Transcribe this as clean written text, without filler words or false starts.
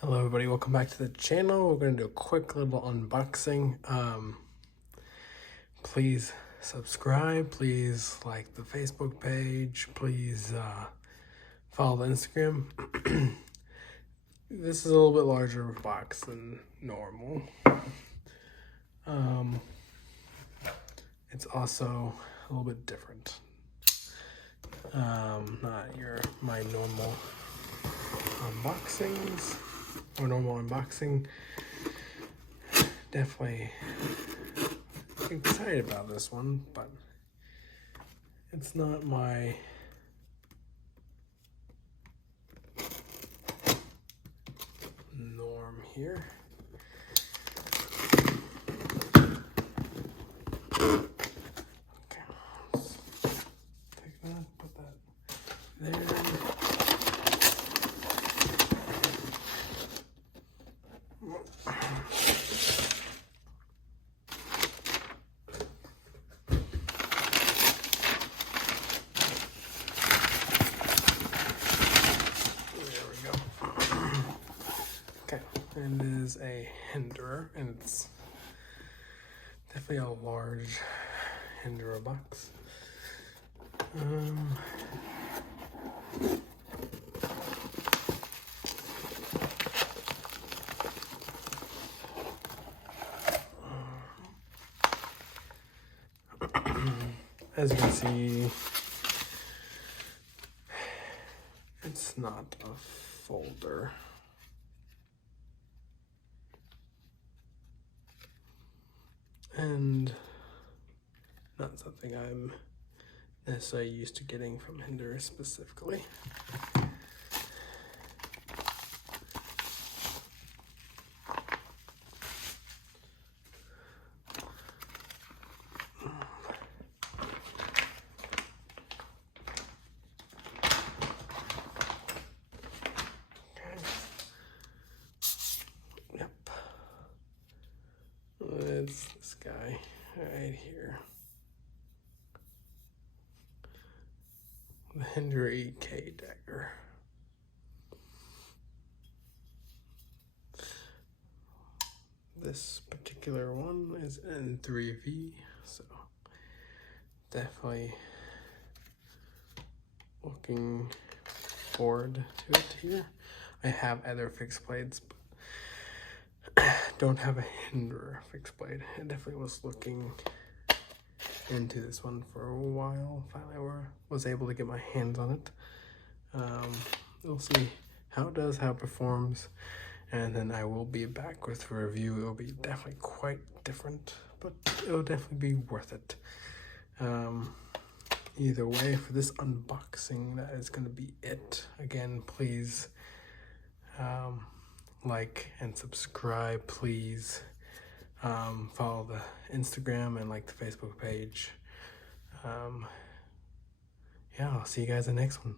Hello everybody, welcome back to the channel. We're going to do a quick little unboxing. Please subscribe, please like the Facebook page, please follow the Instagram. This is a little bit larger box than normal. It's also a little bit different. Not my normal unboxings or normal unboxing. Definitely excited about this one, but it's not my norm here. Okay, let's take that, put that there. Okay, and it is a Hinderer, and it's definitely a large Hinderer box. As you can see, it's not a folder. And not something I'm necessarily used to getting from Hinderer specifically. It's this guy right here. The Hinderer EK dagger. This particular one is N3V, so definitely looking forward to it here. I have other fixed blades, but don't have a Hinderer fixed blade. I definitely was looking into this one for a while. Finally was able to get my hands on it. We'll see how it does, how it performs, and then I will be back with a review. It will be definitely quite different, but it will definitely be worth it. Either way, for this unboxing, that is going to be it. Again, please like and subscribe, please. Follow the Instagram and like the Facebook page. Yeah, I'll see you guys in the next one.